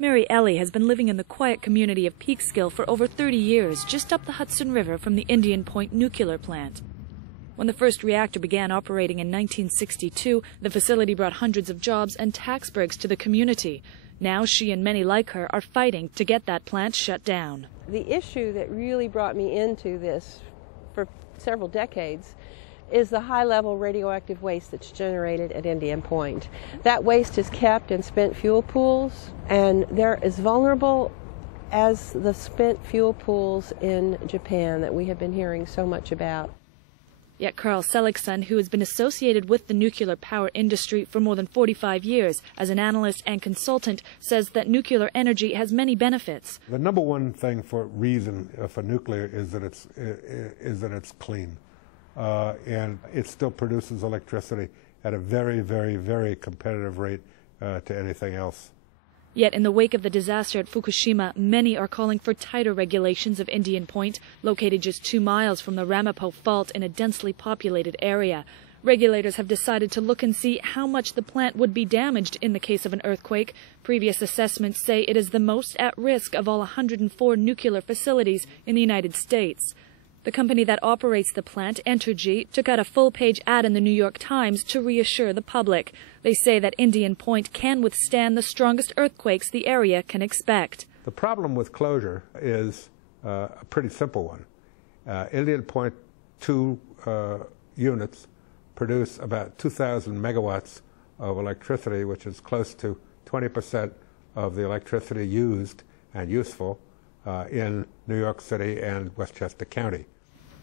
Mary Ellie has been living in the quiet community of Peekskill for over 30 years, just up the Hudson River from the Indian Point nuclear plant. When the first reactor began operating in 1962, the facility brought hundreds of jobs and tax breaks to the community. Now she and many like her are fighting to get that plant shut down. The issue that really brought me into this for several decades is the high-level radioactive waste that's generated at Indian Point. That waste is kept in spent fuel pools, and they're as vulnerable as the spent fuel pools in Japan that we have been hearing so much about. Yet Carl Seligson, who has been associated with the nuclear power industry for more than 45 years as an analyst and consultant, says that nuclear energy has many benefits. The number one thing for nuclear is that it's clean. And it still produces electricity at a very, very, very competitive rate to anything else. Yet in the wake of the disaster at Fukushima, many are calling for tighter regulations of Indian Point, located just 2 miles from the Ramapo Fault in a densely populated area. Regulators have decided to look and see how much the plant would be damaged in the case of an earthquake. Previous assessments say it is the most at risk of all 104 nuclear facilities in the United States. The company that operates the plant, Entergy, took out a full-page ad in the New York Times to reassure the public. They say that Indian Point can withstand the strongest earthquakes the area can expect. The problem with closure is a pretty simple one. Indian Point 2 units produce about 2,000 megawatts of electricity, which is close to 20% of the electricity used and useful in New York City and Westchester County.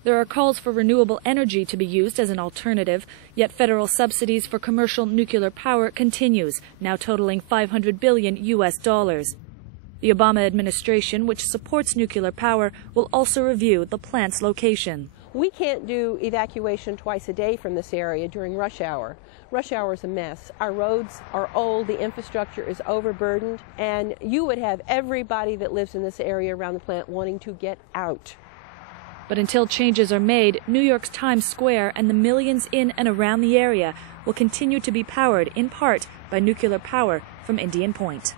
There are calls for renewable energy to be used as an alternative, yet federal subsidies for commercial nuclear power continues, now totaling $500 billion US. The Obama administration, which supports nuclear power, will also review the plant's location. We can't do evacuation twice a day from this area during rush hour. Rush hour is a mess. Our roads are old, the infrastructure is overburdened, and you would have everybody that lives in this area around the plant wanting to get out. But until changes are made, New York's Times Square and the millions in and around the area will continue to be powered in part by nuclear power from Indian Point.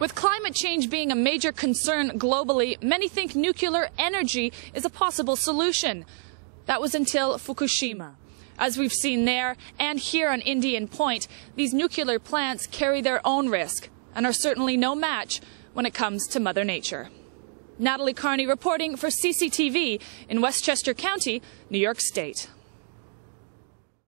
With climate change being a major concern globally, many think nuclear energy is a possible solution. That was until Fukushima. As we've seen there and here on Indian Point, these nuclear plants carry their own risk and are certainly no match when it comes to Mother Nature. Natalie Carney reporting for CCTV in Westchester County, New York State.